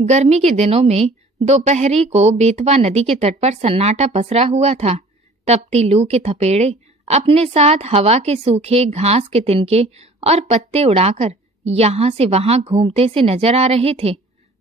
गर्मी के दिनों में दोपहरी को बेतवा नदी के तट पर सन्नाटा पसरा हुआ था। तपती लू के थपेड़े अपने साथ हवा के सूखे घास के तिनके और पत्ते उड़ाकर यहाँ से वहां घूमते से नजर आ रहे थे।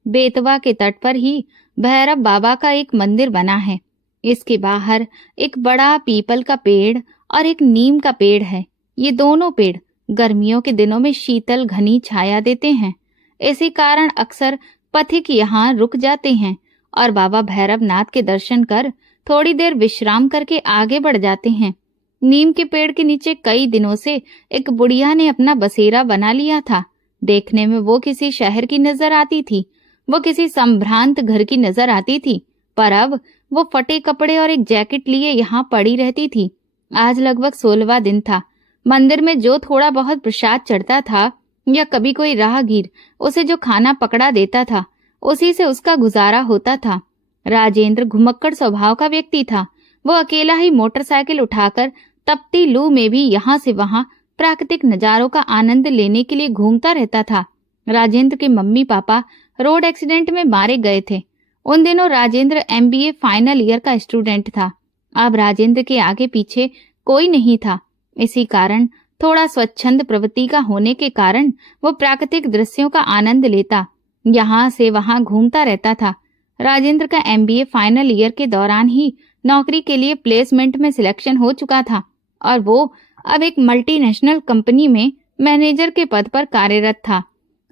बेतवा के तट पर ही भैरव बाबा का एक मंदिर बना है। इसके बाहर एक बड़ा पीपल का पेड़ और एक नीम का पेड़ है। ये दोनों पेड़ गर्मियों के दिनों में शीतल घनी छाया देते हैं। इसी कारण अक्सर पथिक यहाँ रुक जाते हैं और बाबा भैरवनाथ के दर्शन कर थोड़ी देर विश्राम करके आगे बढ़ जाते हैं। नीम के पेड़ के नीचे कई दिनों से एक बुढ़िया ने अपना बसेरा बना लिया था। देखने में वो किसी शहर की नजर आती थी, वो किसी संभ्रांत घर की नजर आती थी, पर अब वो फटे कपड़े और एक जैकेट लिए यहाँ पड़ी रहती थी। आज लगभग 16वां दिन था। मंदिर में जो थोड़ा बहुत प्रसाद चढ़ता था या कभी कोई राहगीर उसे जो खाना पकड़ा देता था, उसी से उसका गुजारा होता था। राजेंद्र घुमक्कड़ स्वभाव का व्यक्ति था। वो अकेला ही मोटरसाइकिल उठाकर तपती लू में भी यहाँ से वहां प्राकृतिक नजारों का आनंद लेने के लिए घूमता रहता था। राजेंद्र के मम्मी पापा रोड एक्सीडेंट में मारे गए थे। उन दिनों राजेंद्र MBA फाइनल ईयर का स्टूडेंट था। अब राजेंद्र के आगे पीछे कोई नहीं था। इसी कारण थोड़ा स्वच्छंद प्रवृत्ति का होने के कारण वो प्राकृतिक दृश्यों का आनंद लेता, यहाँ से वहां घूमता रहता था। राजेंद्र का MBA फाइनल ईयर के दौरान ही नौकरी के लिए प्लेसमेंट में सिलेक्शन हो चुका था और वो अब एक मल्टीनेशनल कंपनी में मैनेजर के पद पर कार्यरत था।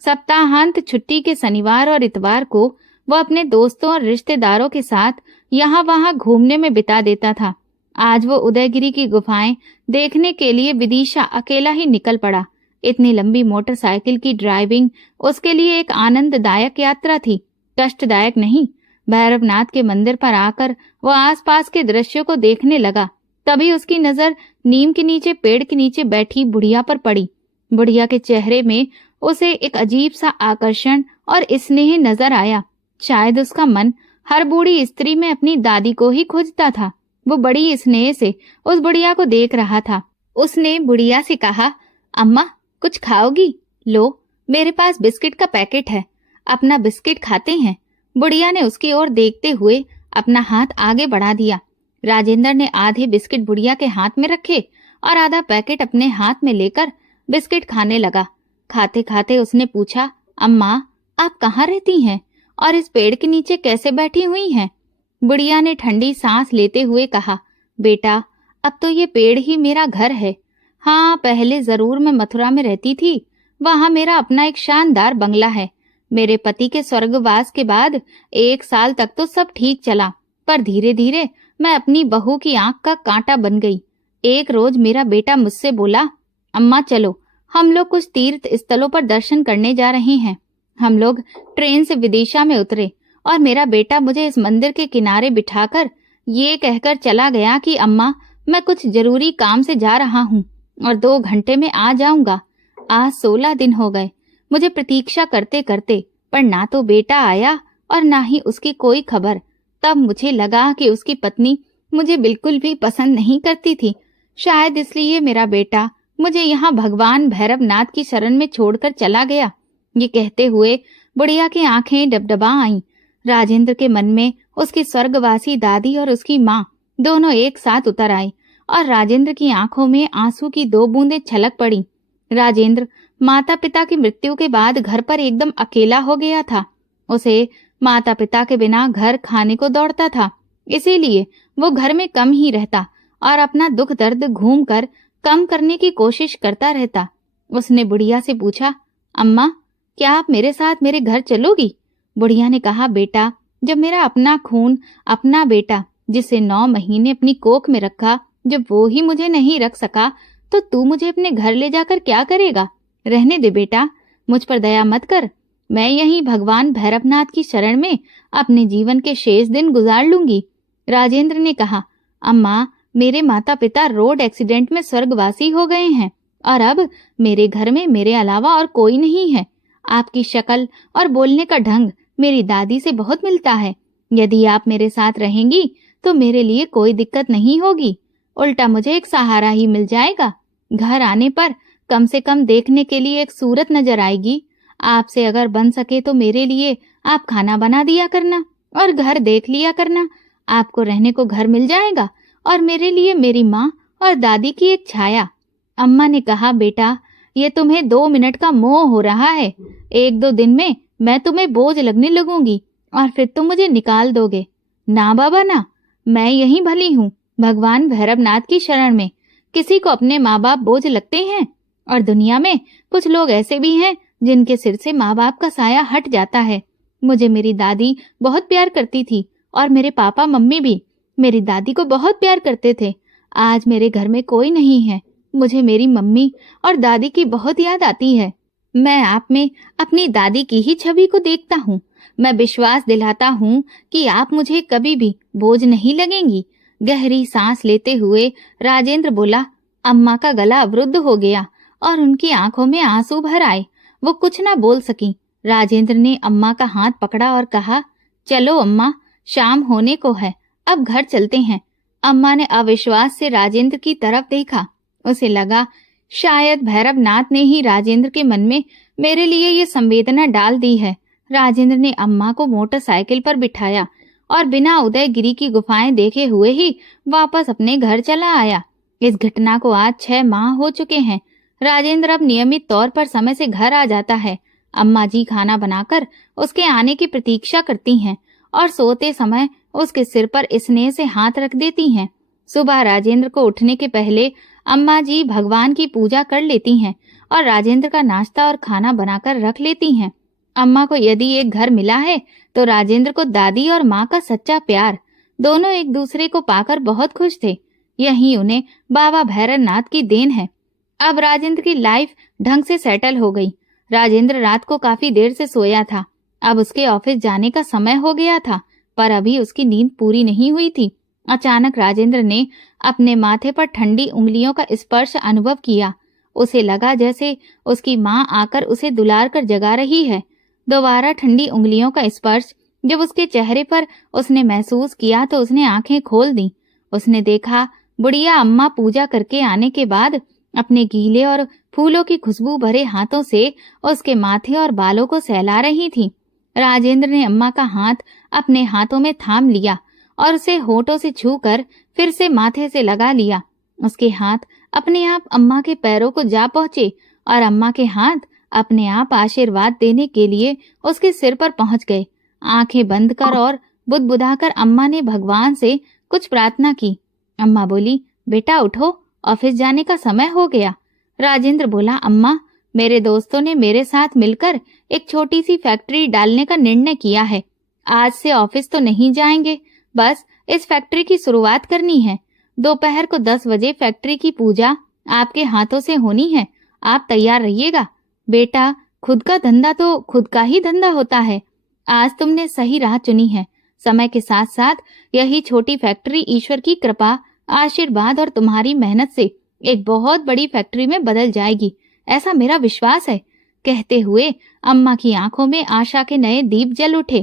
सप्ताहांत छुट्टी के शनिवार और इतवार को वो अपने दोस्तों और रिश्तेदारों के साथ यहाँ वहां घूमने में बिता देता था। आज वो उदयगिरी की गुफाएं देखने के लिए विदिशा अकेला ही निकल पड़ा। इतनी लंबी मोटरसाइकिल की ड्राइविंग उसके लिए एक आनंददायक यात्रा थी, कष्टदायक नहीं। भैरवनाथ के मंदिर पर आकर वो आसपास के दृश्यों को देखने लगा। तभी उसकी नजर नीम के नीचे पेड़ के नीचे बैठी बुढ़िया पर पड़ी। बुढ़िया के चेहरे में उसे एक अजीब सा आकर्षण और स्नेह नजर आया। शायद उसका मन हर बूढ़ी स्त्री में अपनी दादी को ही खोजता था। वो बड़ी स्नेह से उस बुढ़िया को देख रहा था। उसने बुढ़िया से कहा, अम्मा कुछ खाओगी? लो, मेरे पास बिस्किट का पैकेट है, अपना बिस्किट खाते हैं। बुढ़िया ने उसकी ओर देखते हुए अपना हाथ आगे बढ़ा दिया। राजेंद्र ने आधे बिस्किट बुढ़िया के हाथ में रखे और आधा पैकेट अपने हाथ में लेकर बिस्किट खाने लगा। खाते खाते उसने पूछा, अम्मा आप कहाँ रहती हैं और इस पेड़ के नीचे कैसे बैठी हुई हैं? बुढ़िया ने ठंडी सांस लेते हुए कहा, बेटा अब तो ये पेड़ ही मेरा घर है। हाँ, पहले जरूर मैं मथुरा में रहती थी। वहां मेरा अपना एक शानदार बंगला है। मेरे पति के स्वर्गवास के बाद 1 साल तक तो सब ठीक चला, पर धीरे धीरे मैं अपनी बहू की आंख का कांटा बन गई। एक रोज मेरा बेटा मुझसे बोला, अम्मा चलो हम लोग कुछ तीर्थ स्थलों पर दर्शन करने जा रहे हैं। हम लोग ट्रेन से विदिशा में उतरे और मेरा बेटा मुझे इस मंदिर के किनारे बिठाकर ये कहकर चला गया कि अम्मा मैं कुछ जरूरी काम से जा रहा हूँ और 2 घंटे में आ जाऊंगा। आज 16 दिन हो गए मुझे प्रतीक्षा करते करते, पर ना तो बेटा आया और ना ही उसकी कोई खबर। तब मुझे लगा कि उसकी पत्नी मुझे बिल्कुल भी पसंद नहीं करती थी। शायद इसलिए मेरा बेटा मुझे यहाँ भगवान भैरवनाथ की शरण में छोड़कर चला गया। ये कहते हुए बुढ़िया की आंखें डबडबा आईं। राजेंद्र के मन में उसकी स्वर्गवासी दादी और उसकी माँ दोनों एक साथ उतर आई और राजेंद्र की आंखों में आंसू की 2 बूंदें छलक पड़ी। राजेंद्र माता पिता की मृत्यु के बाद घर पर एकदम अकेला हो गया था। उसे माता पिता के बिना घर खाने को दौड़ता था, इसीलिए वो घर में कम ही रहता और अपना दुख दर्द घूमकर कम करने की कोशिश करता रहता। उसने बुढ़िया से पूछा, अम्मा क्या आप मेरे साथ मेरे घर चलोगी? बुढ़िया ने कहा, बेटा जब मेरा अपना खून अपना बेटा जिसे 9 महीने अपनी कोख में रखा, जब वो ही मुझे नहीं रख सका तो तू मुझे अपने घर ले जाकर क्या करेगा? रहने दे बेटा, मुझ पर दया मत कर। मैं यहीं भगवान भैरवनाथ की शरण में अपने जीवन के शेष दिन गुजार लूंगी। राजेंद्र ने कहा, अम्मा मेरे माता पिता रोड एक्सीडेंट में स्वर्गवासी हो गए हैं और अब मेरे घर में मेरे अलावा और कोई नहीं है। आपकी शक्ल और बोलने का ढंग मेरी दादी से बहुत मिलता है। यदि आप मेरे साथ रहेंगी तो मेरे लिए कोई दिक्कत नहीं होगी, उल्टा मुझे एक सहारा ही मिल जाएगा। घर आने पर कम से कम देखने के लिए एक सूरत नजर आएगी। आपसे अगर बन सके तो मेरे लिए आप खाना बना दिया करना और घर देख लिया करना। आपको रहने को घर मिल जाएगा और मेरे लिए मेरी माँ और दादी की एक छाया। अम्मा ने कहा, बेटा ये तुम्हें 2 मिनट का मोह हो रहा है। 1-2 दिन में मैं तुम्हें बोझ लगने लगूंगी और फिर तुम मुझे निकाल दोगे। ना बाबा ना, मैं यहीं भली हूँ, भगवान भैरवनाथ की शरण में। किसी को अपने माँ बाप बोझ लगते हैं और दुनिया में कुछ लोग ऐसे भी हैं जिनके सिर से माँ बाप का साया हट जाता है। मुझे मेरी दादी बहुत प्यार करती थी और मेरे पापा मम्मी भी मेरी दादी को बहुत प्यार करते थे। आज मेरे घर में कोई नहीं है। मुझे मेरी मम्मी और दादी की बहुत याद आती है। मैं आप में अपनी दादी की ही छवि को देखता हूँ। मैं विश्वास दिलाता हूँ कि आप मुझे कभी भी बोझ नहीं लगेंगी। गहरी सांस लेते हुए राजेंद्र बोला। अम्मा का गला अवरुद्ध हो गया और उनकी आंखों में आंसू भर आए। वो कुछ ना बोल सकी। राजेंद्र ने अम्मा का हाथ पकड़ा और कहा, चलो अम्मा, शाम होने को है, अब घर चलते हैं। अम्मा ने अविश्वास से राजेंद्र की तरफ देखा। उसे लगा शायद भैरवनाथ ने ही राजेंद्र के मन में मेरे लिए ये संवेदना डाल दी है। राजेंद्र ने अम्मा को मोटरसाइकिल पर बिठाया और बिना उदयगिरी की गुफाएं देखे हुए ही वापस अपने घर चला आया। इस घटना को आज 6 माह हो चुके हैं। राजेंद्र अब नियमित तौर पर समय से घर आ जाता है। अम्मा जी खाना बनाकर उसके आने की प्रतीक्षा करती हैं और सोते समय उसके सिर पर स्नेह से हाथ रख देती हैं। सुबह राजेंद्र को उठने के पहले अम्मा जी भगवान की पूजा कर लेती हैं और राजेंद्र का नाश्ता और खाना बनाकर रख लेती हैं। अम्मा को यदि एक घर मिला है तो राजेंद्र को दादी और माँ का सच्चा प्यार। दोनों एक दूसरे को पाकर बहुत खुश थे। यही उन्हें बाबा भैरवनाथ की देन है। अब राजेंद्र की लाइफ ढंग से सेटल हो गई। राजेंद्र रात को काफी देर से सोया था। अब उसके ऑफिस जाने का समय हो गया था, पर अभी उसकी नींद पूरी नहीं हुई थी। अचानक राजेंद्र ने अपने माथे पर ठंडी उंगलियों का स्पर्श अनुभव किया। उसे लगा जैसे उसकी माँ आकर उसे दुलार कर जगा रही है। दोबारा ठंडी उंगलियों का स्पर्श जब उसके चेहरे पर उसने महसूस किया तो उसने आंखें खोल दी। उसने देखा बुढ़िया अम्मा पूजा करके आने के बाद अपने गीले और फूलों की खुशबू भरे हाथों से उसके माथे और बालों को सहला रही थी। राजेंद्र ने अम्मा का हाथ अपने हाथों में थाम लिया और उसे होठों से छूकर फिर से माथे से लगा लिया। उसके हाथ अपने आप अम्मा के पैरों को जा पहुंचे और अम्मा के हाथ अपने आप आशीर्वाद देने के लिए उसके सिर पर पहुंच गए। आंखें बंद कर और बुदबुदाकर अम्मा ने भगवान से कुछ प्रार्थना की। अम्मा बोली, बेटा उठो, ऑफिस जाने का समय हो गया। राजेंद्र बोला, अम्मा, मेरे दोस्तों ने मेरे साथ मिलकर एक छोटी सी फैक्ट्री डालने का निर्णय किया है। आज से ऑफिस तो नहीं जाएंगे, बस इस फैक्ट्री की शुरुआत करनी है। दोपहर को 10 बजे फैक्ट्री की पूजा आपके हाथों से होनी है। आप तैयार रहिएगा। बेटा, खुद का धंधा तो खुद का ही धंधा होता है। आज तुमने सही राह चुनी है। समय के साथ साथ यही छोटी फैक्ट्री ईश्वर की कृपा, आशीर्वाद और तुम्हारी मेहनत से एक बहुत बड़ी फैक्ट्री में बदल जाएगी, ऐसा मेरा विश्वास है। कहते हुए अम्मा की आंखों में आशा के नए दीप जल उठे।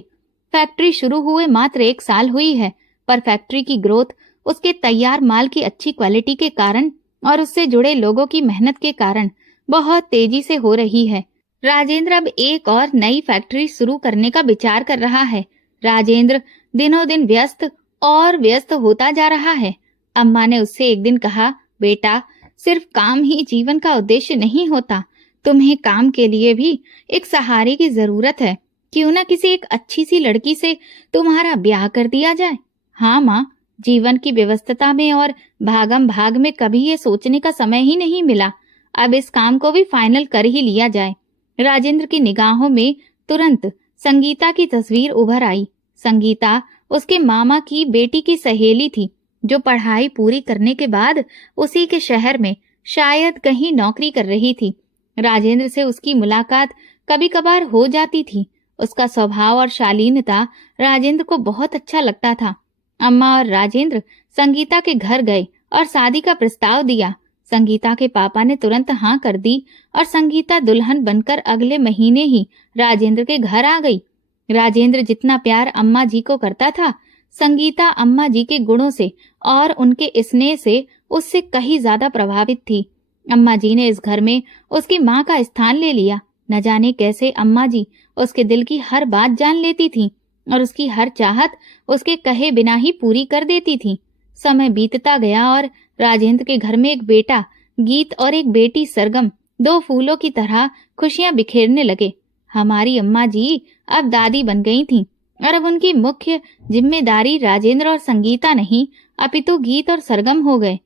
फैक्ट्री शुरू हुए मात्र 1 साल हुई है, पर फैक्ट्री की ग्रोथ उसके तैयार माल की अच्छी क्वालिटी के कारण और उससे जुड़े लोगों की मेहनत के कारण बहुत तेजी से हो रही है। राजेंद्र अब एक और नई फैक्ट्री शुरू करने का विचार कर रहा है। राजेंद्र दिनों दिन व्यस्त और व्यस्त होता जा रहा है। अम्मा ने उससे एक दिन कहा, बेटा, सिर्फ काम ही जीवन का उद्देश्य नहीं होता। तुम्हें काम के लिए भी एक सहारे की जरूरत है। क्यों ना किसी एक अच्छी सी लड़की से तुम्हारा ब्याह कर दिया जाए। हाँ माँ, जीवन की व्यस्तता में और भागम भाग में कभी ये सोचने का समय ही नहीं मिला। अब इस काम को भी फाइनल कर ही लिया जाए। राजेंद्र की निगाहों में तुरंत संगीता की तस्वीर उभर आई। संगीता उसके मामा की बेटी की सहेली थी, जो पढ़ाई पूरी करने के बाद उसी के शहर में शायद कहीं नौकरी कर रही थी। राजेंद्र से उसकी मुलाकात कभी कभार हो जाती थी। उसका स्वभाव और शालीनता राजेंद्र को बहुत अच्छा लगता था। अम्मा और राजेंद्र संगीता के घर गए और शादी का प्रस्ताव दिया। संगीता के पापा ने तुरंत हाँ कर दी और संगीता दुल्हन बनकर अगले महीने ही राजेंद्र के घर आ गई। राजेंद्र जितना प्यार अम्मा जी को करता था, संगीता अम्मा जी के गुणों से और उनके स्नेह से उससे कहीं ज्यादा प्रभावित थी। अम्मा जी ने इस घर में उसकी माँ का स्थान ले लिया। न जाने कैसे अम्मा जी उसके दिल की हर बात जान लेती थीं और उसकी हर चाहत उसके कहे बिना ही पूरी कर देती थीं। समय बीतता गया और राजेंद्र के घर में एक बेटा गीत और एक बेटी सरगम दो फूलों की तरह खुशियां बिखेरने लगे। हमारी अम्मा जी अब दादी बन गई थीं और अब उनकी मुख्य जिम्मेदारी राजेंद्र और संगीता नहीं अपितु गीत और सरगम हो गए।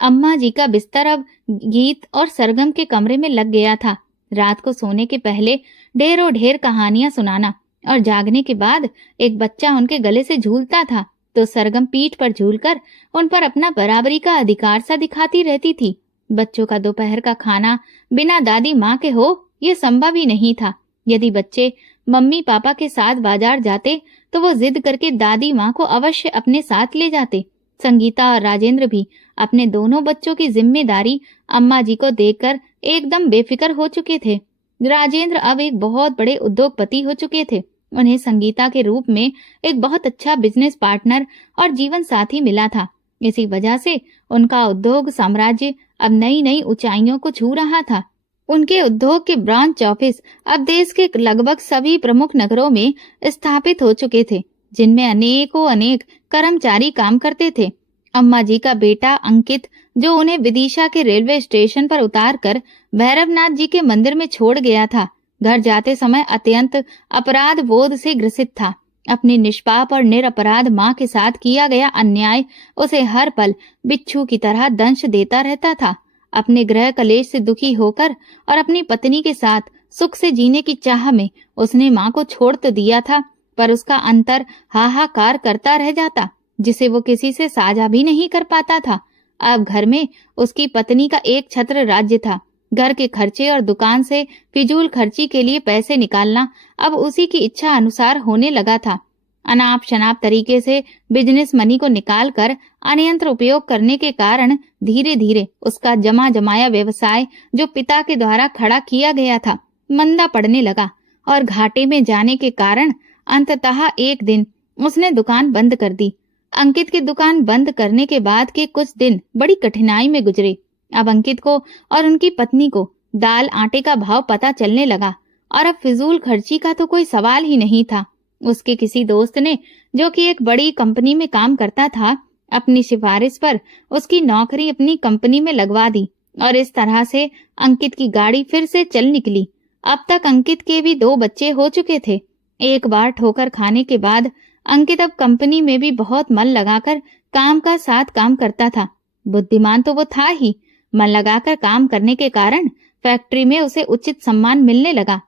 अम्मा जी का बिस्तर अब गीत और सरगम के कमरे में लग गया था। रात को सोने के पहले ढेरों ढेर कहानियां सुनाना और जागने के बाद एक बच्चा उनके गले से झूलता था तो सरगम पीठ पर झूलकर उन पर अपना बराबरी का अधिकार सा दिखाती रहती थी। बच्चों का दोपहर का खाना बिना दादी माँ के हो ये संभव ही नहीं था। यदि बच्चे मम्मी पापा के साथ बाजार जाते तो वो जिद करके दादी माँ को अवश्य अपने साथ ले जाते। संगीता और राजेंद्र भी अपने दोनों बच्चों की जिम्मेदारी अम्मा जी को देखकर एकदम बेफिक्र हो चुके थे। राजेंद्र अब एक बहुत बड़े उद्योगपति हो चुके थे। उन्हें संगीता के रूप में एक बहुत अच्छा बिजनेस पार्टनर और जीवन साथी मिला था। इसी वजह से उनका उद्योग साम्राज्य अब नई नई ऊंचाइयों को छू रहा था। उनके उद्योग के ब्रांच ऑफिस अब देश के लगभग सभी प्रमुख नगरों में स्थापित हो चुके थे, जिनमें अनेकों अनेक कर्मचारी काम करते थे। अम्मा जी का बेटा अंकित, जो उन्हें विदिशा के रेलवे स्टेशन पर उतारकर भैरवनाथ जी के मंदिर में छोड़ गया था, घर जाते समय अत्यंत अपराध बोध से ग्रसित था। अपनी निष्पाप और निरपराध माँ के साथ किया गया अन्याय उसे हर पल बिच्छू की तरह दंश देता रहता था। अपने गृह कलेश से दुखी होकर और अपनी पत्नी के साथ सुख से जीने की चाह में उसने माँ को छोड़ तो दिया था, पर उसका अंतर हाहाकार करता रह जाता, जिसे वो किसी से साझा भी नहीं कर पाता था। अब घर में उसकी पत्नी का एक छत्र राज्य था। घर के खर्चे और दुकान से फिजूल खर्ची के लिए पैसे निकालना अब उसी की इच्छा अनुसार होने लगा था। अनाप शनाप तरीके से बिजनेस मनी को निकालकर अनियंत्र उपयोग करने के कारण धीरे धीरे उसका जमा जमाया व्यवसाय, जो पिता के द्वारा खड़ा किया गया था, मंदा पड़ने लगा और घाटे में जाने के कारण अंततः एक दिन उसने दुकान बंद कर दी। अंकित की दुकान बंद करने के बाद के कुछ दिन बड़ी कठिनाई में गुजरे। अब अंकित को और उनकी पत्नी को दाल आटे का भाव पता चलने लगा और अब फिजूल खर्ची का तो कोई सवाल ही नहीं था। उसके किसी दोस्त ने, जो कि एक बड़ी कंपनी में काम करता था, अपनी सिफारिश पर उसकी नौकरी अपनी कंपनी में लगवा दी और इस तरह से अंकित की गाड़ी फिर से चल निकली। अब तक अंकित के भी 2 बच्चे हो चुके थे। एक बार ठोकर खाने के बाद अंकित अब कंपनी में भी बहुत मन लगाकर काम का साथ काम करता था। बुद्धिमान तो वो था ही, मन लगाकर काम करने के कारण फैक्ट्री में उसे उचित सम्मान मिलने लगा।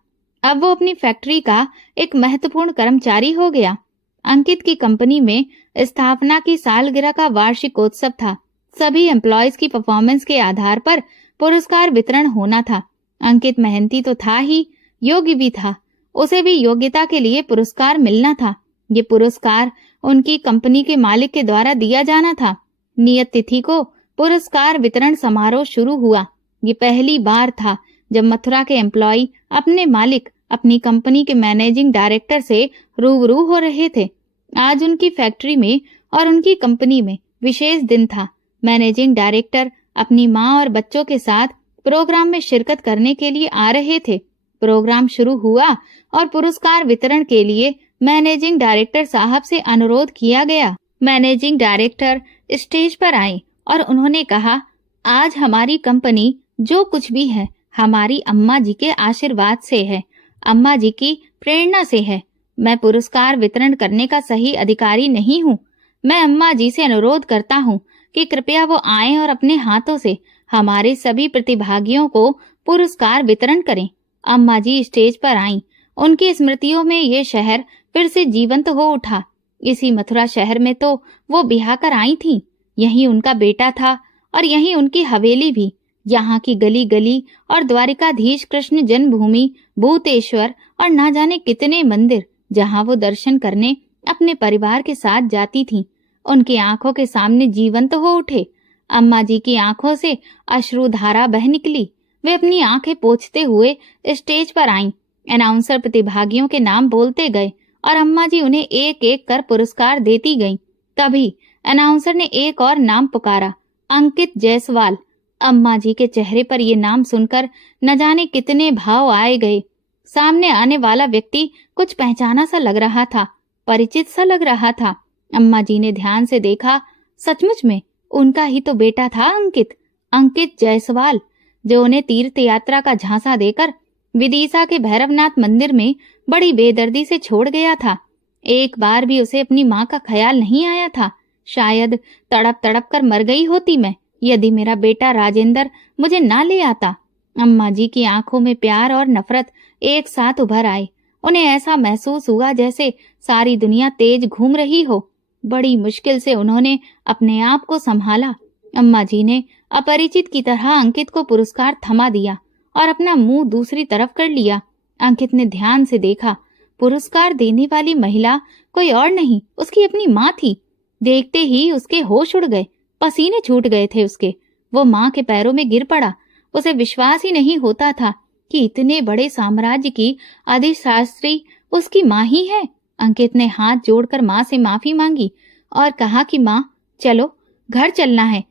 अब वो अपनी फैक्ट्री का एक महत्वपूर्ण कर्मचारी हो गया। अंकित की कंपनी में स्थापना की सालगिरह का वार्षिकोत्सव था। सभी एम्प्लॉयज की परफॉर्मेंस के आधार पर पुरस्कार वितरण होना था। अंकित मेहनती तो था ही, योग्य भी था। उसे भी योग्यता के लिए पुरस्कार मिलना था। ये पुरस्कार उनकी कंपनी के मालिक के द्वारा दिया जाना था। नियत तिथि को पुरस्कार वितरण समारोह शुरू हुआ। ये पहली बार था जब मथुरा के एम्प्लॉय अपने मालिक, अपनी कंपनी के मैनेजिंग डायरेक्टर से रूबरू हो रहे थे। आज उनकी फैक्ट्री में और उनकी कंपनी में विशेष दिन था। मैनेजिंग डायरेक्टर अपनी माँ और बच्चों के साथ प्रोग्राम में शिरकत करने के लिए आ रहे थे। प्रोग्राम शुरू हुआ और पुरस्कार वितरण के लिए मैनेजिंग डायरेक्टर साहब से अनुरोध किया गया। मैनेजिंग डायरेक्टर स्टेज पर आए और उन्होंने कहा, आज हमारी कंपनी जो कुछ भी है हमारी अम्मा जी के आशीर्वाद से है, अम्मा जी की प्रेरणा से है। मैं पुरस्कार वितरण करने का सही अधिकारी नहीं हूँ। मैं अम्मा जी से अनुरोध करता हूँ कि कृपया वो आएं और अपने हाथों से हमारे सभी प्रतिभागियों को पुरस्कार वितरण करें। अम्मा जी स्टेज पर आईं। उनकी स्मृतियों में ये शहर फिर से जीवंत हो उठा। इसी मथुरा शहर में तो वो ब्याह कर आई थीं। यहीं उनका बेटा था और यहीं उनकी हवेली भी। यहाँ की गली गली और द्वारिकाधीश कृष्ण जन्मभूमि, भूतेश्वर और ना जाने कितने मंदिर, जहाँ वो दर्शन करने अपने परिवार के साथ जाती थीं, उनकी आंखों के सामने जीवंत हो उठे। अम्मा जी की आंखों से अश्रुधारा बह निकली। वे अपनी आंखें पोंछते हुए स्टेज पर आईं। अनाउंसर प्रतिभागियों के नाम बोलते गए और अम्मा जी उन्हें एक एक कर पुरस्कार देती गईं। तभी अनाउंसर ने एक और नाम पुकारा, अंकित जायसवाल। अम्मा जी के चेहरे पर ये नाम सुनकर न जाने कितने भाव आए गए। सामने आने वाला व्यक्ति कुछ पहचाना सा लग रहा था, परिचित सा लग रहा था। अम्मा जी ने ध्यान से देखा, सचमुच में उनका ही तो बेटा था अंकित, अंकित जायसवाल, जो उन्हें तीर्थ यात्रा का झांसा देकर विदिशा के भैरवनाथ मंदिर में बड़ी बेदर्दी से छोड़ गया था। एक बार भी उसे अपनी माँ का ख्याल नहीं आया था। शायद तड़प तड़प कर मर गई होती मैं, यदि मेरा बेटा राजेंद्र मुझे ना ले आता। अम्मा जी की आंखों में प्यार और नफरत एक साथ उभर आए। उन्हें ऐसा महसूस हुआ जैसे सारी दुनिया तेज घूम रही हो। बड़ी मुश्किल से उन्होंने अपने आप को संभाला। अम्मा जी ने अपरिचित की तरह अंकित को पुरस्कार थमा दिया और अपना मुंह दूसरी तरफ कर लिया। अंकित ने ध्यान से देखा, पुरस्कार देने वाली महिला कोई और नहीं, उसकी अपनी माँ थी। देखते ही उसके होश उड़ गए, पसीने छूट गए थे उसके। वो माँ के पैरों में गिर पड़ा। उसे विश्वास ही नहीं होता था कि इतने बड़े साम्राज्य की अधिशास्त्री उसकी माँ ही है। अंकित ने हाथ जोड़कर माँ से माफी मांगी और कहा कि माँ चलो, घर चलना है।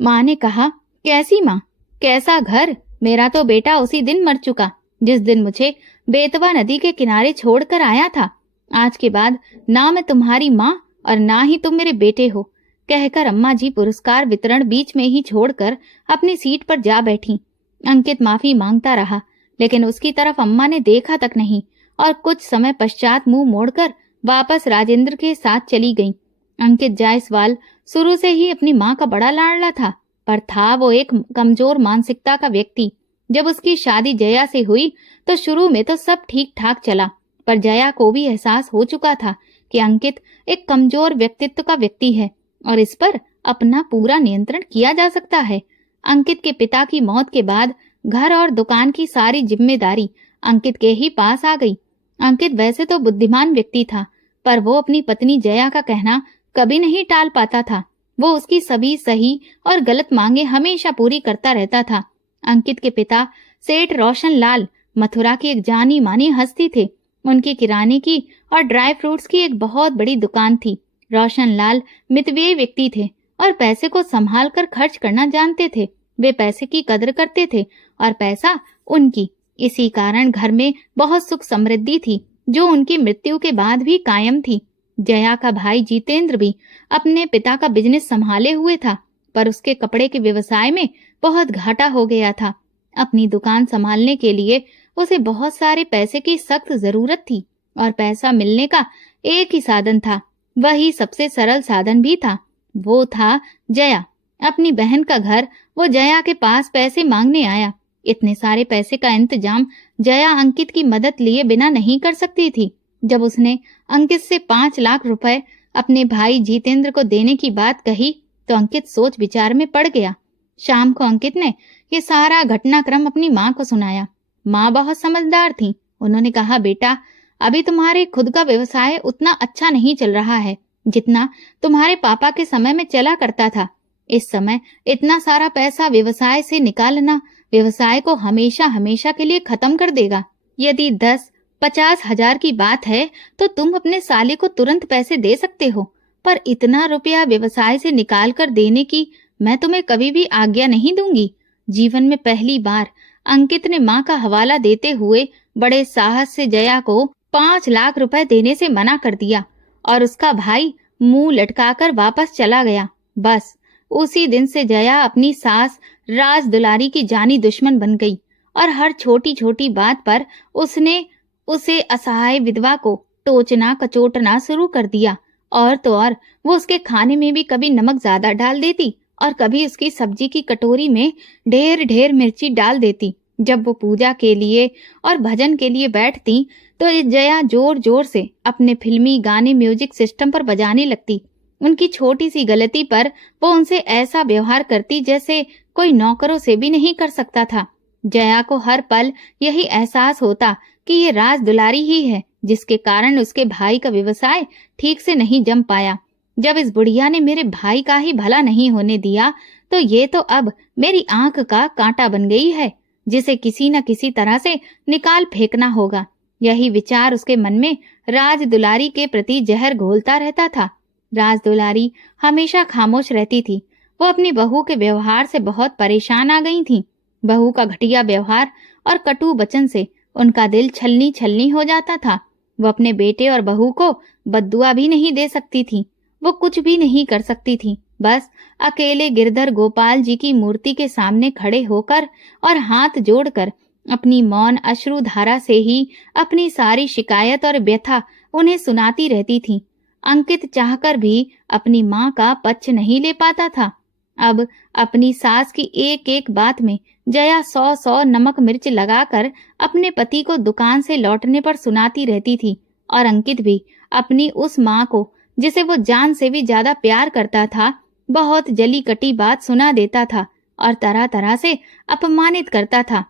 माँ ने कहा, कैसी माँ, कैसा घर? मेरा तो बेटा उसी दिन मर चुका जिस दिन मुझे बेतवा नदी के किनारे छोड़कर आया था। आज के बाद ना मैं तुम्हारी माँ और ना ही तुम मेरे बेटे हो, कहकर अम्मा जी पुरस्कार वितरण बीच में ही छोड़कर अपनी सीट पर जा बैठी। अंकित माफी मांगता रहा, लेकिन उसकी तरफ अम्मा ने देखा तक नहीं और कुछ समय पश्चात मुंह मोड़कर वापस राजेंद्र के साथ चली गई। अंकित जायसवाल शुरू से ही अपनी माँ का बड़ा लाडला था, पर था वो एक कमजोर मानसिकता का व्यक्ति। जब उसकी शादी जया से हुई तो शुरू में तो सब ठीक ठाक चला, पर जया को भी एहसास हो चुका था कि अंकित एक कमजोर व्यक्तित्व का व्यक्ति है और इस पर अपना पूरा नियंत्रण किया जा सकता है। अंकित के पिता की मौत के बाद घर और दुकान की सारी जिम्मेदारी अंकित के ही पास आ गई। अंकित वैसे तो बुद्धिमान व्यक्ति था, पर वो अपनी पत्नी जया का कहना कभी नहीं टाल पाता था। वो उसकी सभी सही और गलत मांगे हमेशा पूरी करता रहता था। अंकित के पिता सेठ रोशन लाल मथुरा की एक जानी मानी हस्ती थे। उनकी किराने की और ड्राई फ्रूट्स की एक बहुत बड़ी दुकान थी। रोशन लाल मितव्ययी व्यक्ति थे और पैसे को संभाल कर खर्च करना जानते थे। वे पैसे की कदर करते थे और पैसा उनकी। इसी कारण घर में बहुत सुख समृद्धि थी, जो उनकी मृत्यु के बाद भी कायम थी। जया का भाई जितेंद्र भी अपने पिता का बिजनेस संभाले हुए था, पर उसके कपड़े के व्यवसाय में बहुत घाटा हो गया था। अपनी दुकान संभालने के लिए उसे बहुत सारे पैसे की सख्त जरूरत थी और पैसा मिलने का एक ही साधन था, वही सबसे सरल साधन भी था, वो था जया। अपनी बहन का घर वो जया के पास पैसे मांगने आया। इतने सारे पैसे का इंतजाम जया अंकित की मदद लिए बिना नहीं कर सकती थी। जब उसने अंकित से 5 लाख रुपए अपने भाई जितेंद्र को देने की बात कही तो अंकित सोच विचार में पड़ गया। शाम को अंकित ने ये सारा घटनाक्रम अपनी माँ को सुनाया। माँ बहुत समझदार थी। उन्होंने कहा, बेटा अभी तुम्हारे खुद का व्यवसाय उतना अच्छा नहीं चल रहा है जितना तुम्हारे पापा के समय में चला करता था। इस समय इतना सारा पैसा व्यवसाय से निकालना व्यवसाय को हमेशा हमेशा के लिए खत्म कर देगा। यदि 10-50 हजार की बात है तो तुम अपने साले को तुरंत पैसे दे सकते हो, पर इतना रुपया व्यवसाय से निकाल कर देने की मैं तुम्हें कभी भी आज्ञा नहीं दूंगी। जीवन में पहली बार अंकित ने माँ का हवाला देते हुए बड़े साहस से जया को 5 लाख रुपए देने से मना कर दिया और उसका भाई मुंह लटकाकर वापस चला गया। बस उसी दिन से जया अपनी सास राज दुलारी की जानी दुश्मन बन गई और हर छोटी छोटी बात पर उसने उसे असहाय विधवा को टोचना कचोटना शुरू कर दिया। और तो और वो उसके खाने में भी कभी नमक ज्यादा डाल देती और कभी उसकी सब्जी की कटोरी में ढेर ढेर मिर्ची डाल देती। जब वो पूजा के लिए और भजन के लिए बैठती तो जया जोर जोर से अपने फिल्मी गाने म्यूजिक सिस्टम पर बजाने लगती। उनकी छोटी सी गलती पर वो उनसे ऐसा व्यवहार करती जैसे कोई नौकरों से भी नहीं कर सकता था। जया को हर पल यही एहसास होता कि ये राज दुलारी ही है जिसके कारण उसके भाई का व्यवसाय ठीक से नहीं जम पाया। जब इस बुढ़िया ने मेरे भाई का ही भला नहीं होने दिया तो ये तो अब मेरी आंख का कांटा बन गई है, जिसे किसी न किसी तरह से निकाल फेंकना होगा। यही विचार उसके मन में राज दुलारी के प्रति जहर घोलता रहता था। राज दुलारी हमेशा खामोश रहती थी। वो अपनी बहू के व्यवहार से बहुत परेशान आ गई थी। बहू का घटिया व्यवहार और कटु वचन से उनका दिल छलनी छलनी हो जाता था। वो अपने बेटे और बहू को बद्दुआ भी नहीं दे सकती थी। वो कुछ भी नहीं कर सकती थी। बस अकेले गिरधर गोपाल जी की मूर्ति के सामने खड़े होकर और हाथ जोड़कर अपनी मौन अश्रु धारा से ही अपनी सारी शिकायत और व्यथा उन्हें सुनाती रहती थी। अंकित चाहकर भी अपनी माँ का पक्ष नहीं ले पाता था। अब अपनी सास की एक एक बात में जया 100 नमक मिर्च लगाकर अपने पति को दुकान से लौटने पर सुनाती रहती थी, और अंकित भी अपनी उस माँ को, जिसे वो जान से भी ज्यादा प्यार करता था, बहुत जली कटी बात सुना देता था और तरह तरह से अपमानित करता था।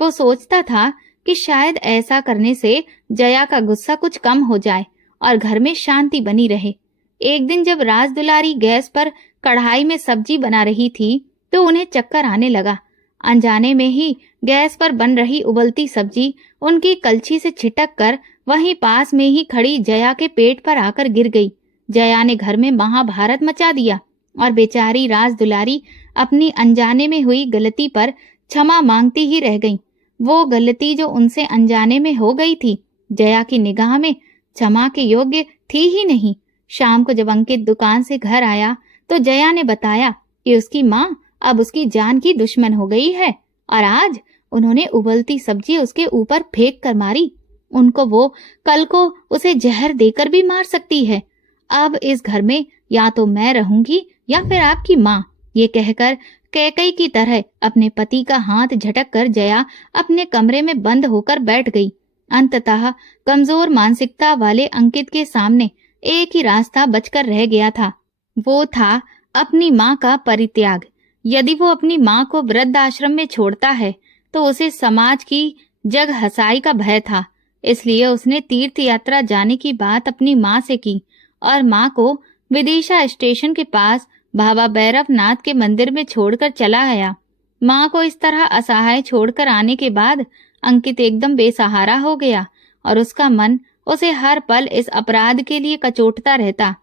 वो सोचता था कि शायद ऐसा करने से जया का गुस्सा कुछ कम हो जाए और घर में शांति बनी रहे। एक दिन जब राजदुलारी गैस पर कढ़ाई में सब्जी बना रही थी तो उन्हें चक्कर आने लगा। अनजाने में ही गैस पर बन रही उबलती सब्जी उनकी कलछी से छिटक कर वहीं पास में ही खड़ी जया के पेट पर आकर गिर गई। जया ने घर में महाभारत मचा दिया और बेचारी राजदुलारी अपनी अनजाने में हुई गलती पर क्षमा मांगती ही रह गई। वो गलती जो उनसे अनजाने में हो गई थी, जया की निगाह में क्षमा के योग्य थी ही नहीं। शाम को जब अंकित दुकान से घर आया तो जया ने बताया कि उसकी माँ अब उसकी जान की दुश्मन हो गई है और आज उन्होंने उबलती सब्जी उसके ऊपर फेंक कर मारी। उनको वो कल को उसे जहर देकर भी मार सकती है। अब इस घर में या तो मैं रहूंगी या फिर आपकी माँ। ये कहकर कैकई की तरह अपने पति का हाथ झटक कर जया अपने कमरे में बंद होकर बैठ गई। अंततः कमजोर मानसिकता वाले अंकित के सामने एक ही रास्ता बचकर रह गया था। वो था अपनी माँ का परित्याग। यदि वो अपनी माँ को वृद्ध आश्रम में छोड़ता है तो उसे समाज की जग हंसाई का भय था। इसलिए उसने तीर्थ यात्रा जाने की बात अपनी माँ से की और माँ को विदिशा स्टेशन के पास बाबा भैरवनाथ के मंदिर में छोड़कर चला गया। माँ को इस तरह असहाय छोड़कर आने के बाद अंकित एकदम बेसहारा हो गया और उसका मन उसे हर पल इस अपराध के लिए कचोटता रहता।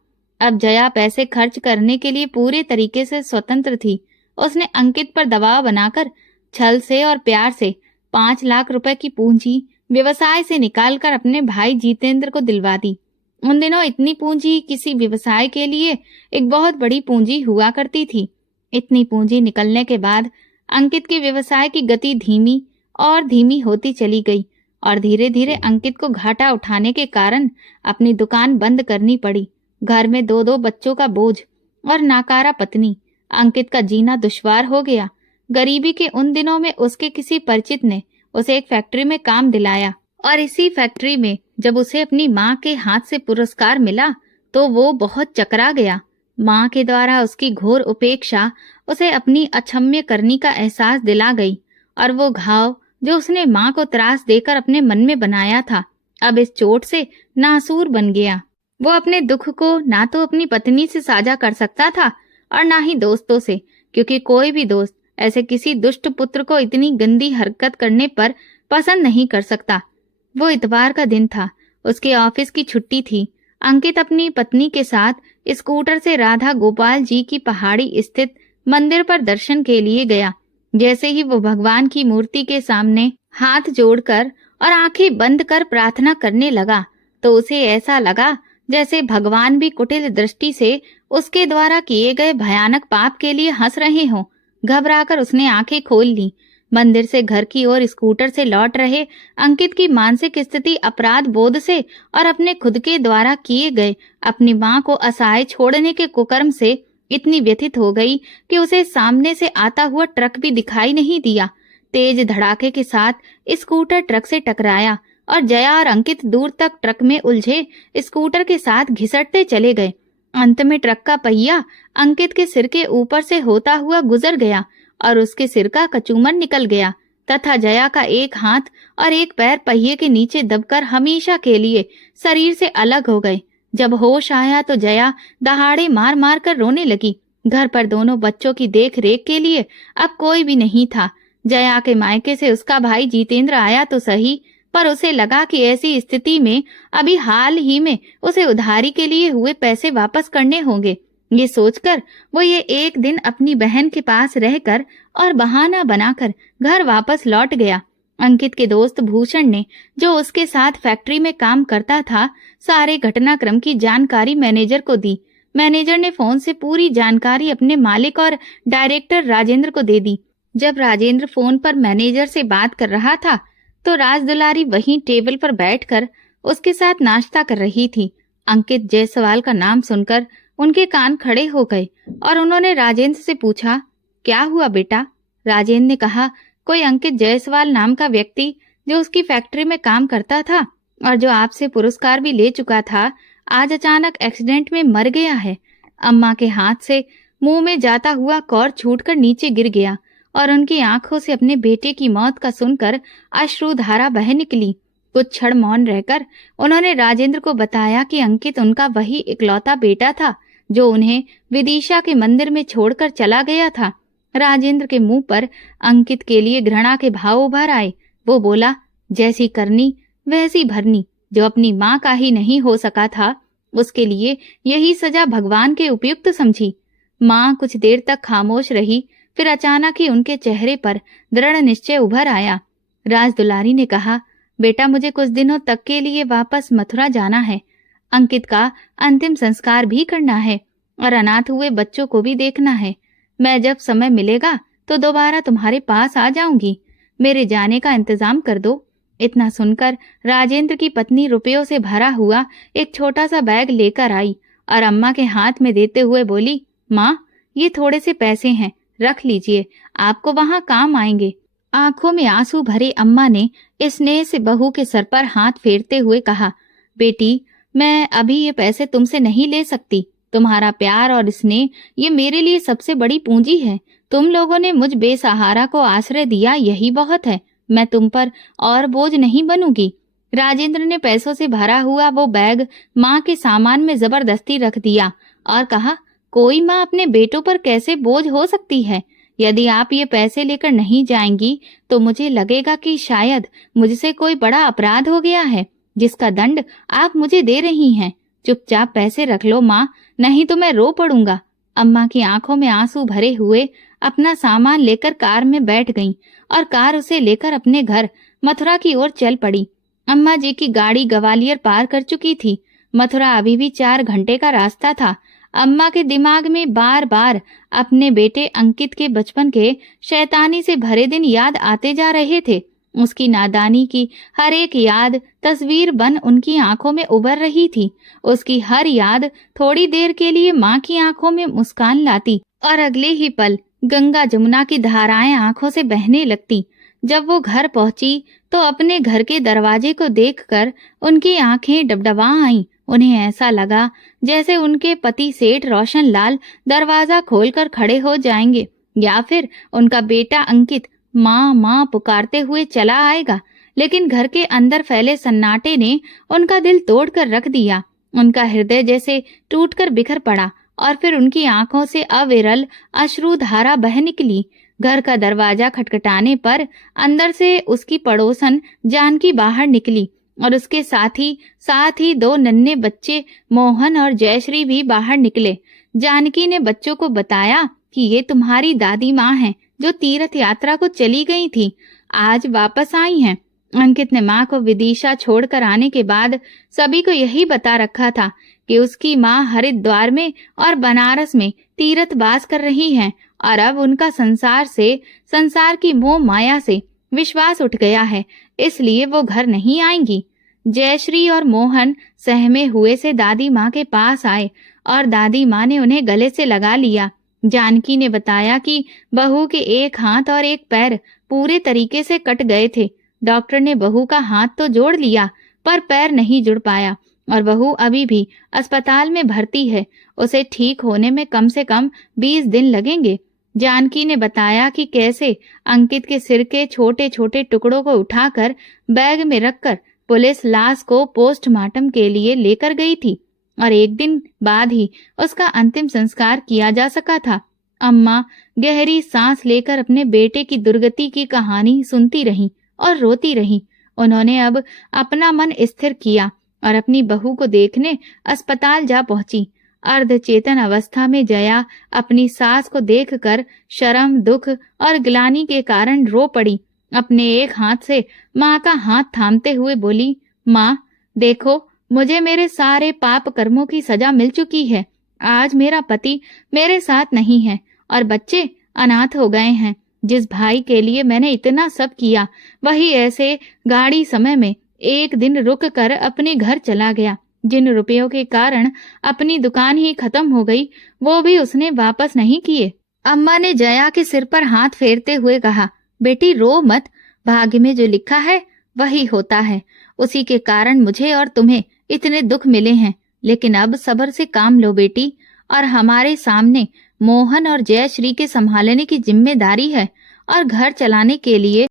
अब जया पैसे खर्च करने के लिए पूरे तरीके से स्वतंत्र थी। उसने अंकित पर दबाव बनाकर छल से और प्यार से 5 लाख रुपए की पूंजी व्यवसाय से निकालकर अपने भाई जितेंद्र को दिलवा दी। उन दिनों इतनी पूंजी किसी व्यवसाय के लिए एक बहुत बड़ी पूंजी हुआ करती थी। इतनी पूंजी निकलने के बाद अंकित के व्यवसाय की गति धीमी और धीमी होती चली गई और धीरे धीरे अंकित को घाटा उठाने के कारण अपनी दुकान बंद करनी पड़ी। घर में 2-2 बच्चों का बोझ और नाकारा पत्नी, अंकित का जीना दुश्वार हो गया। गरीबी के उन दिनों में उसके किसी परिचित ने उसे एक फैक्ट्री में काम दिलाया और इसी फैक्ट्री में जब उसे अपनी माँ के हाथ से पुरस्कार मिला तो वो बहुत चकरा गया। माँ के द्वारा उसकी घोर उपेक्षा उसे अपनी अक्षम्य करनी का एहसास दिला गई और वो घाव जो उसने माँ को त्रास देकर अपने मन में बनाया था, अब इस चोट से नासूर बन गया। वो अपने दुख को ना तो अपनी पत्नी से साझा कर सकता था और ना ही दोस्तों से, क्योंकि कोई भी दोस्त ऐसे किसी दुष्ट पुत्र को इतनी गंदी हरकत करने पर पसंद नहीं कर सकता। वो इतवार का दिन था, उसके ऑफिस की छुट्टी थी। अंकित अपनी पत्नी के साथ स्कूटर से राधा गोपाल जी की पहाड़ी स्थित मंदिर पर दर्शन के लिए गया। जैसे ही वो भगवान की मूर्ति के सामने हाथ जोड़कर और आंखें बंद कर प्रार्थना करने लगा तो उसे ऐसा लगा जैसे भगवान भी कुटिल दृष्टि से उसके द्वारा किए गए भयानक पाप के लिए हंस रहे हों। घबराकर उसने आंखें खोल ली। मंदिर से घर की ओर स्कूटर से लौट रहे अंकित की मानसिक स्थिति अपराध बोध से और अपने खुद के द्वारा किए गए अपनी मां को असहाय छोड़ने के कुकर्म से इतनी व्यथित हो गई कि उसे सामने से आता हुआ ट्रक भी दिखाई नहीं दिया। तेज धड़ाके के साथ स्कूटर ट्रक से टकराया और जया और अंकित दूर तक ट्रक में उलझे स्कूटर के साथ घिसटते चले गए। अंत में ट्रक का पहिया अंकित के सिर के ऊपर से होता हुआ गुजर गया और उसके सिर का कचूमर निकल गया तथा जया का एक हाथ और एक पैर पहिए के नीचे दबकर हमेशा के लिए शरीर से अलग हो गए। जब होश आया तो जया दहाड़े मार मार कर रोने लगी। घर पर दोनों बच्चों की देख रेख के लिए अब कोई भी नहीं था। जया के मायके से उसका भाई जितेंद्र आया तो सही, पर उसे लगा कि ऐसी स्थिति में अभी हाल ही में उसे उधारी के लिए हुए पैसे वापस करने होंगे। ये सोचकर वो ये एक दिन अपनी बहन के पास रहकर और बहाना बनाकर घर वापस लौट गया। अंकित के दोस्त भूषण ने, जो उसके साथ फैक्ट्री में काम करता था, सारे घटनाक्रम की जानकारी मैनेजर को दी। मैनेजर ने फोन से पूरी जानकारी अपने मालिक और डायरेक्टर राजेंद्र को दे दी। जब राजेंद्र फोन पर मैनेजर से बात कर रहा था तो राजदुलारी वहीं टेबल पर बैठकर उसके साथ नाश्ता कर रही थी। अंकित जायसवाल का नाम सुनकर उनके कान खड़े हो गए और उन्होंने राजेंद्र से पूछा, क्या हुआ बेटा? राजेंद्र ने कहा, कोई अंकित जायसवाल नाम का व्यक्ति जो उसकी फैक्ट्री में काम करता था और जो आपसे पुरस्कार भी ले चुका था, आज अचानक एक्सीडेंट में मर गया है। अम्मा के हाथ से मुंह में जाता हुआ कौर छूटकर नीचे गिर गया और उनकी आंखों से अपने बेटे की मौत का सुनकर अश्रुधारा बह निकली। कुछ क्षण मौन रहकर उन्होंने राजेंद्र को बताया कि अंकित उनका वही इकलौता बेटा था जो उन्हें विदिशा के मंदिर में छोड़कर चला गया था। राजेंद्र के मुंह पर अंकित के लिए घृणा के भाव उभर आए। वो बोला, जैसी करनी वैसी भरनी। जो अपनी माँ का ही नहीं हो सका था, उसके लिए यही सजा भगवान के उपयुक्त समझी। माँ कुछ देर तक खामोश रही, फिर अचानक ही उनके चेहरे पर दृढ़ निश्चय उभर आया। राजदुलारी ने कहा, बेटा, मुझे कुछ दिनों तक के लिए वापस मथुरा जाना है। अंकित का अंतिम संस्कार भी करना है और अनाथ हुए बच्चों को भी देखना है। मैं जब समय मिलेगा तो दोबारा तुम्हारे पास आ जाऊंगी। मेरे जाने का इंतजाम कर दो। इतना सुनकर राजेंद्र की पत्नी रुपयों से भरा हुआ एक छोटा सा बैग लेकर आई और अम्मा के हाथ में देते हुए बोली, माँ, ये थोड़े से पैसे हैं, रख लीजिए, आपको वहाँ काम आएंगे। आंखों में आंसू भरे अम्मा ने स्नेह से बहू के सर पर हाथ फेरते हुए कहा, बेटी, मैं अभी ये पैसे तुमसे नहीं ले सकती। तुम्हारा प्यार और स्नेह ये मेरे लिए सबसे बड़ी पूंजी है। तुम लोगों ने मुझ बेसहारा को आश्रय दिया, यही बहुत है। मैं तुम पर और बोझ नहीं बनूंगी। राजेंद्र ने पैसों से भरा हुआ वो बैग माँ के सामान में जबरदस्ती रख दिया और कहा, कोई माँ अपने बेटों पर कैसे बोझ हो सकती है? यदि आप ये पैसे लेकर नहीं जाएंगी तो मुझे लगेगा कि शायद मुझसे कोई बड़ा अपराध हो गया है, जिसका दंड आप मुझे दे रही हैं। चुपचाप पैसे रख लो माँ, नहीं तो मैं रो पड़ूंगा। अम्मा की आंखों में आंसू भरे हुए अपना सामान लेकर कार में बैठ गईं और कार उसे लेकर अपने घर मथुरा की ओर चल पड़ी। अम्मा जी की गाड़ी ग्वालियर पार कर चुकी थी। मथुरा अभी भी 4 घंटे का रास्ता था। अम्मा के दिमाग में बार बार अपने बेटे अंकित के बचपन के शैतानी से भरे दिन याद आते जा रहे थे। उसकी नादानी की हर एक याद तस्वीर बन उनकी आंखों में उभर रही थी। उसकी हर याद थोड़ी देर के लिए माँ की आंखों में मुस्कान लाती और अगले ही पल गंगा जमुना की धाराएं आंखों से बहने लगती। जब वो घर पहुंची तो अपने घर के दरवाजे को देखकर उनकी आंखें डबडबा आईं। उन्हें ऐसा लगा जैसे उनके पति सेठ रोशन लाल दरवाजा खोलकर खड़े हो जाएंगे या फिर उनका बेटा अंकित माँ माँ पुकारते हुए चला आएगा। लेकिन घर के अंदर फैले सन्नाटे ने उनका दिल तोड़कर रख दिया। उनका हृदय जैसे टूटकर बिखर पड़ा और फिर उनकी आंखों से अविरल अश्रुधारा बह निकली। घर का दरवाजा खटखटाने पर अंदर से उसकी पड़ोसन जानकी बाहर निकली और उसके साथ ही 2 नन्हे बच्चे मोहन और जयश्री भी बाहर निकले। जानकी ने बच्चों को बताया कि ये तुम्हारी दादी माँ हैं जो तीर्थ यात्रा को चली गई थी, आज वापस आई हैं। अंकित ने माँ को विदिशा छोड़कर आने के बाद सभी को यही बता रखा था कि उसकी माँ हरिद्वार में और बनारस में तीर्थवास कर रही हैं और अब उनका संसार की मोह माया से विश्वास उठ गया है, इसलिए वो घर नहीं आएंगी। जयश्री और मोहन सहमे हुए से दादी माँ के पास आए और दादी माँ ने उन्हें गले से लगा लिया। जानकी ने बताया कि बहू के एक हाथ और एक पैर पूरे तरीके से कट गए थे। डॉक्टर ने बहू का हाथ तो जोड़ लिया पर पैर नहीं जुड़ पाया और बहू अभी भी अस्पताल में भर्ती है। उसे ठीक होने में कम से कम 20 दिन लगेंगे। जानकी ने बताया कि कैसे अंकित के सिर के छोटे छोटे टुकड़ों को उठाकर बैग में रखकर पुलिस लाश को पोस्टमार्टम के लिए लेकर गई थी और 1 दिन बाद ही उसका अंतिम संस्कार किया जा सका था। अम्मा गहरी सांस लेकर अपने बेटे की दुर्गति की कहानी सुनती रहीं और रोती रहीं। उन्होंने अब अपना मन स्थिर किया और अपनी बहू को देखने अस्पताल जा पहुंची। अर्धचेतन अवस्था में जया अपनी सास को देखकर शर्म, दुख और ग्लानि के कारण रो पड़ी। अपने एक हाथ से माँ का हाथ थामते हुए बोली, माँ देखो, मुझे मेरे सारे पाप कर्मों की सजा मिल चुकी है। आज मेरा पति मेरे साथ नहीं है और बच्चे अनाथ हो गए हैं। जिस भाई के लिए मैंने इतना सब किया, वही ऐसे गाड़ी समय में एक दिन रुक कर अपने घर चला गया। जिन रुपयों के कारण अपनी दुकान ही खत्म हो गई, वो भी उसने वापस नहीं किए। अम्मा ने जया के सिर पर हाथ फेरते हुए कहा, बेटी रो मत, भाग्य में जो लिखा है वही होता है। उसी के कारण मुझे और तुम्हें इतने दुख मिले हैं, लेकिन अब सब्र से काम लो बेटी। और हमारे सामने मोहन और जयश्री के संभालने की जिम्मेदारी है, और घर चलाने के लिए